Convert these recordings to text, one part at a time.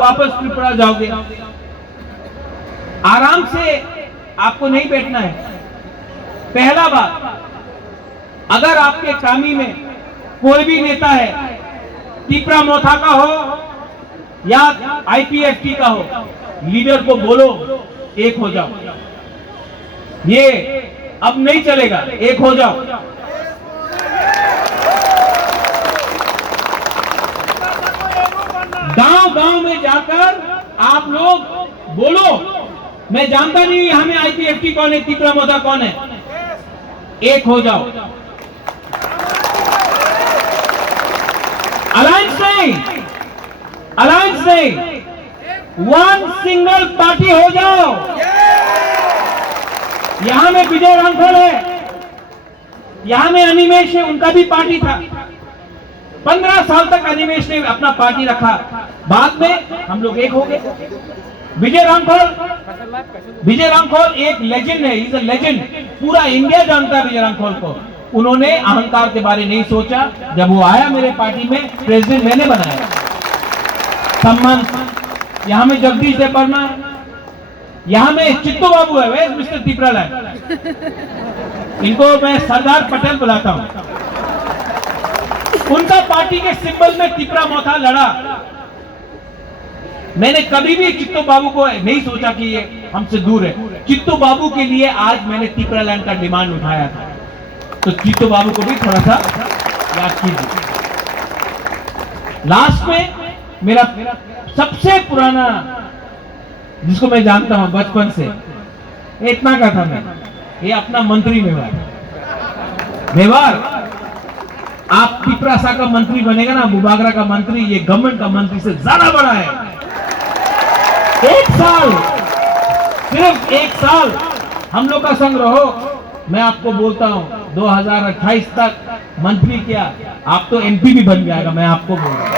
वापस त्रिपुरा जाओगे, आराम से आपको नहीं बैठना है। पहला बात, अगर आपके कामी में कोई भी नेता है, तिपरा मोथा का हो या आईपीएफटी का हो, लीडर को बोलो एक हो जाओ। ये अब नहीं चलेगा, एक हो जाओ। गांव गांव में जाकर आप लोग बोलो, मैं जानता नहीं यहां में आईपीएफटी कौन है, तिपरा मोथा कौन है, एक हो जाओ। अलायंस नहीं, वन सिंगल पार्टी हो जाओ। यहां में विजय रामफल है, यहां में अनिमेश है, उनका भी पार्टी था। 15 साल तक अनिमेश ने अपना पार्टी रखा, बाद में हम लोग एक हो गए। विजय रामफल एक लेजेंड है, इज अ लेजेंड। पूरा इंडिया जानता है विजय रामफल को। उन्होंने अहंकार के बारे नहीं सोचा। जब वो आया मेरे पार्टी में, प्रेसिडेंट मैंने बनाया, सम्मान। यहां में जगदीश देववर्मा, यहां में चित्तू बाबू है, वे मिस्टर तिपरालैंड, इनको मैं सरदार पटेल बुलाता हूं। उनका पार्टी के सिंबल में तिपरा मोथा लड़ा। मैंने कभी भी चित्तू बाबू को नहीं सोचा कि ये हमसे दूर है। चित्तू बाबू के लिए आज मैंने तिपरालैंड का डिमांड उठाया था, तो चित्तू बाबू को भी थोड़ा सा याद कीजिए। लास्ट में मेरा सबसे पुराना, जिसको मैं जानता हूं बचपन से, इतना का था मैं, ये अपना मंत्री मेवार। आप तिपरासा का मंत्री बनेगा ना, बुबागरा का मंत्री, ये गवर्नमेंट का मंत्री से ज्यादा बड़ा है। एक साल, सिर्फ एक साल हम लोग का संग रहो। मैं आपको बोलता हूं 2028 तक मंत्री क्या, आप तो एमपी भी बन जाएगा, मैं आपको बोल रहा हूं।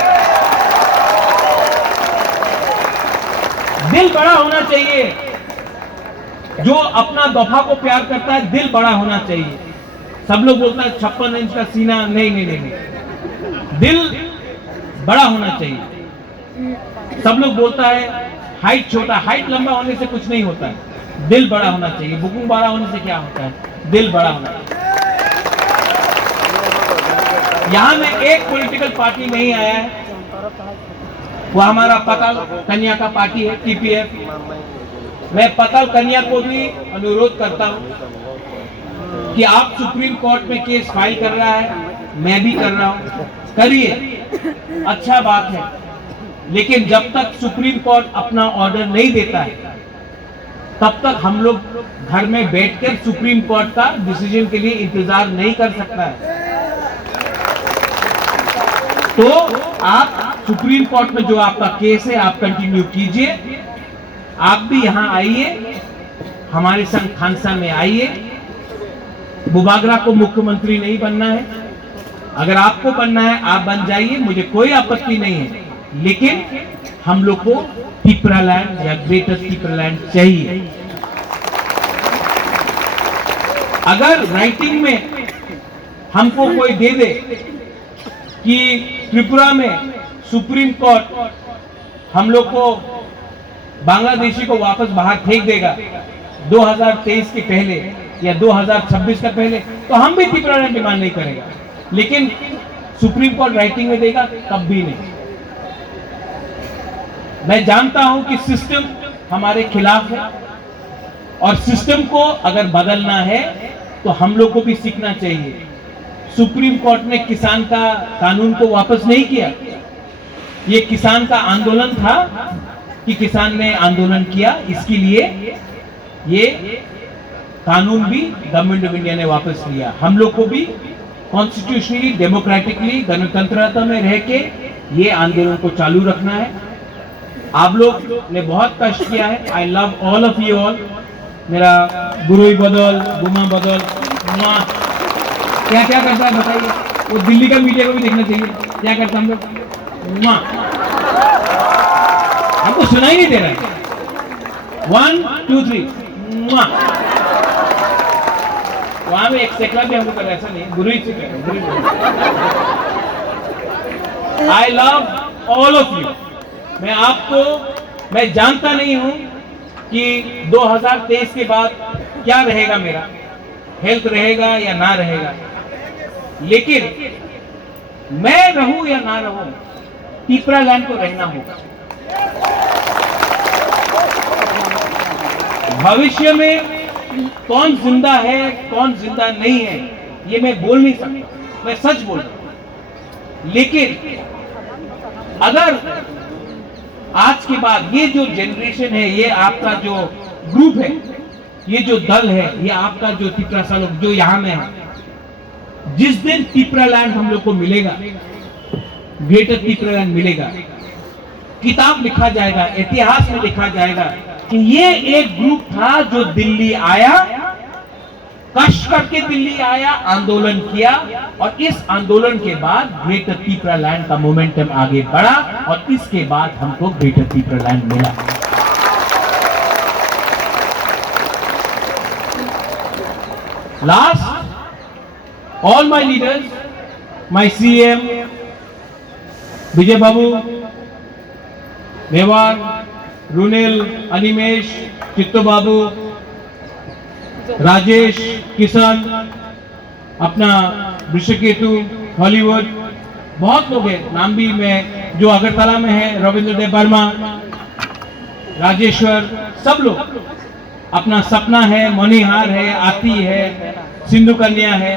दिल बड़ा होना चाहिए। जो अपना दफा को प्यार करता है, दिल बड़ा होना चाहिए। सब लोग बोलता है 56 इंच का सीना, नहीं, दिल बड़ा होना चाहिए। सब लोग बोलता है हाइट छोटा, हाइट लंबा होने से कुछ नहीं होता है, दिल बड़ा होना चाहिए। बुकुंग बड़ा होने से क्या होता है, दिल बड़ा होना चाहिए। यहां में एक पॉलिटिकल पार्टी नहीं आया है, वो हमारा पताल कन्या का पार्टी है, टीपीएफ। मैं पताल कन्या को भी अनुरोध करता हूं कि आप सुप्रीम कोर्ट में केस फाइल कर रहा है, मैं भी कर रहा हूं, करिए, अच्छा बात है। लेकिन जब तक सुप्रीम कोर्ट अपना ऑर्डर नहीं देता है, तब तक हम लोग घर में बैठकर सुप्रीम कोर्ट का डिसीजन के लिए इंतजार नहीं कर सकता है। तो आप सुप्रीम कोर्ट में जो आपका केस है, आप कंटिन्यू कीजिए। आप भी यहां आइए, हमारे संग खानसा में आइए। बुबागरा को मुख्यमंत्री नहीं बनना है, अगर आपको बनना है आप बन जाइए, मुझे कोई आपत्ति नहीं है। लेकिन हम लोग को तिपरालैंड या ग्रेटर तिपरालैंड चाहिए। अगर राइटिंग में हमको कोई दे दे कि त्रिपुरा में सुप्रीम कोर्ट हम लोग को, बांग्लादेशी को वापस बाहर फेंक देगा 2023 के पहले या 2026 का पहले, तो हम भी तिपरालैंड डिमांड नहीं करेगा। लेकिन सुप्रीम कोर्ट राइटिंग में देगा तब भी नहीं। मैं जानता हूं कि सिस्टम हमारे खिलाफ है, और सिस्टम को अगर बदलना है तो हम लोग को भी सीखना चाहिए। सुप्रीम कोर्ट ने किसान का कानून को वापस नहीं किया। ये किसान का आंदोलन था कि किसान ने आंदोलन किया, इसके लिए ये कानून भी गवर्नमेंट ऑफ इंडिया ने वापस लिया। हम लोग को भी कॉन्स्टिट्यूशनली, डेमोक्रेटिकली, गणतंत्रता में रह के ये आंदोलन को चालू रखना है। आप लोग ने बहुत कष्ट किया है। I love all of you all. मेरा गुरुई बदल, गुमा बदल, क्या क्या करता है बताइए। वो दिल्ली का मीडिया को भी देखना चाहिए, क्या करता हम लोग। हमको सुनाई नहीं दे रहा है। 1 2 3 वहां में एक सेकला भी हमको कर, ऐसा नहीं, गुरुई से कर। I love all of you. मैं जानता नहीं हूं कि 2023 के बाद क्या रहेगा, मेरा हेल्थ रहेगा या ना रहेगा, लेकिन मैं रहूं या ना रहूं, पिपरालैंड को रहना होगा। भविष्य में कौन जिंदा है कौन जिंदा नहीं है ये मैं बोल नहीं सकता, मैं सच बोल रहा हूं। लेकिन अगर आज के बाद ये जो जनरेशन है, ये आपका जो ग्रुप है, ये जो दल है, ये आपका जो तिपरासा लोग जो यहां में है, जिस दिन पिपरालैंड हम लोग को मिलेगा, ग्रेटर पिपरालैंड मिलेगा, किताब लिखा जाएगा, इतिहास में लिखा जाएगा कि ये एक ग्रुप था जो दिल्ली आया, कष्ट करके दिल्ली आया, आंदोलन किया, और इस आंदोलन के बाद ग्रेटर पिपरालैंड का मोमेंटम आगे बढ़ा, और इसके बाद हमको ग्रेटर पिपरालैंड मिला। Last, all my leaders, my CM, विजय बाबू, मेवार, रुनेल, अनिमेश, चित्तो बाबू, राजेश, किशन, अपना वृषकेतु, हॉलीवुड, बहुत लोग हैं, नाम भी मैं जो अगरतला में है, रविंद्र देव वर्मा, राजेश्वर, सब लोग, अपना सपना है, मणिहार है, आती है, सिंधु कन्या है,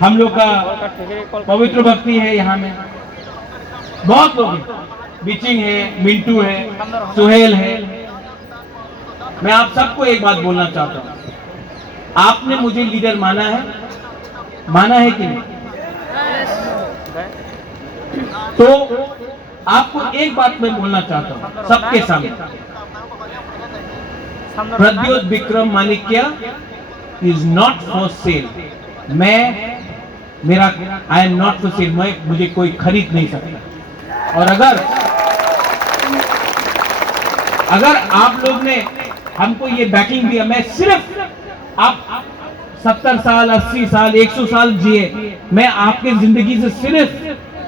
हम लोग का पवित्र भक्ति है, यहाँ में बहुत लोग हैं, बिचिंग है, मिंटू है, सुहेल है। मैं आप सबको एक बात बोलना चाहता हूं, आपने मुझे लीडर माना है कि नहीं? तो आपको एक बात मैं बोलना चाहता हूं सबके सामने, Pradyot Vikram Manikya is not for sale. I am not for sale, मुझे कोई खरीद नहीं सकता। और अगर आप लोग ने हमको ये बैकिंग दिया, मैं सिर्फ आप 70 साल 80 साल 100 साल जिए, मैं आपके जिंदगी से सिर्फ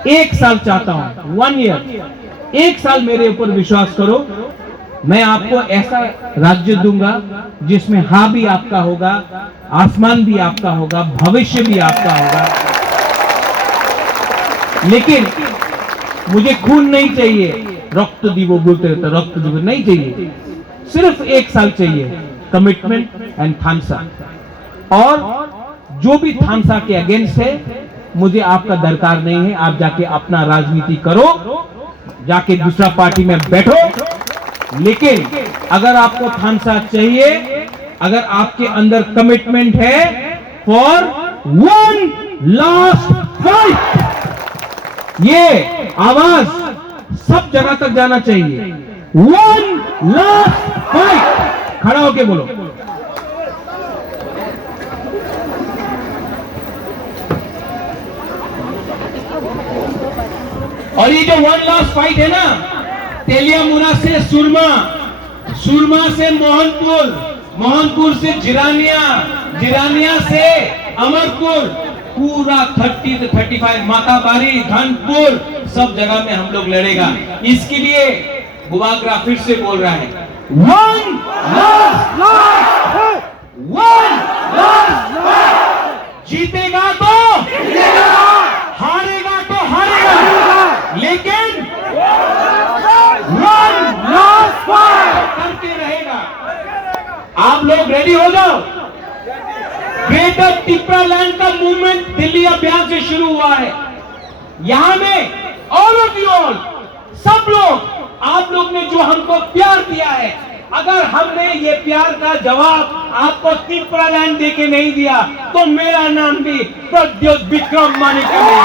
1 साल चाहता हूं, 1 ईयर, 1 साल मेरे ऊपर विश्वास करो, मैं आपको ऐसा राज्य दूंगा जिसमें हाँ भी आपका होगा, आसमान भी आपका होगा, भविष्य भी आपका होगा। लेकिन मुझे खून नहीं चाहिए, रक्त दीवो बोलते रहते, रक्त दीवो नहीं चाहिए, सिर्फ 1 साल चाहिए, कमिटमेंट एंड थामसा। और जो भी थामसा के अगेंस्ट है, मुझे आपका दरकार नहीं है, आप जाके अपना राजनीति करो, जाके दूसरा पार्टी में बैठो। लेकिन अगर आपको थामसा चाहिए, अगर आपके अंदर कमिटमेंट है फॉर 1 लास्ट फाइट, ये आवाज सब जगह तक जाना चाहिए, 1 लास्ट फाइट, खड़ा होके बोलो। और ये जो 1 लास्ट फाइट है ना, तेलियामुरा से सुरमा, सुरमा से मोहनपुर, मोहनपुर से जिरानिया, जिरानिया से अमरपुर, पूरा 30 से 35 माताबारी, धनपुर, सब जगह में हम लोग लड़ेगा। इसके लिए गुवाग्रा फिर से बोल रहा है, 1 लास्ट फाइट, 1 लास्ट फाइट, जीतेगा तो हारेगा तो हारेगा, लेकिन 1 लास्ट फाइट करके रहेगा। आप लोग रेडी हो जाओ। ग्रेटर पिपरालैंड का मूवमेंट दिल्ली अभियान से शुरू हुआ है। यहां में ऑल ऑफ यू ऑल, सब लोग, आप लोग ने जो हमको प्यार दिया है, अगर हमने ये प्यार का जवाब आपको पिपरालैंड देके नहीं दिया, तो मेरा नाम भी प्रद्योत विक्रम माणिक्य नहीं।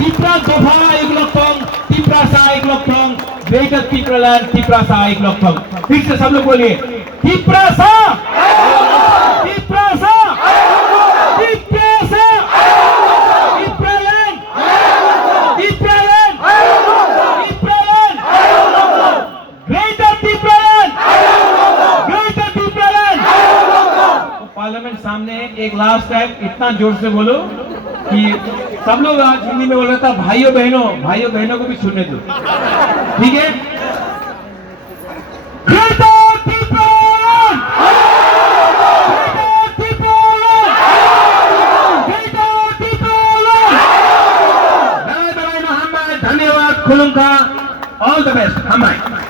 Tipra Dopha Igloktong, Tipra Sa Igloktong, Greater Pipraland, Tipra Sa Igloktong। फिर से सब लोग बोलिए, Tipra Sa, Tipra Sa, Tipra Sa, Pipraland, Pipraland, Pipraland, Greater Pipraland, Greater Pipraland। Parliament सामने एक लास्ट टाइम इतना जोर से बोलो कि सब लोग आज हिंदी में बोल रहा था भाइयों बहनों को भी सुनने दो, ठीक है? धन्यवाद, खुलूंगा, ऑल द बेस्ट, हम आए।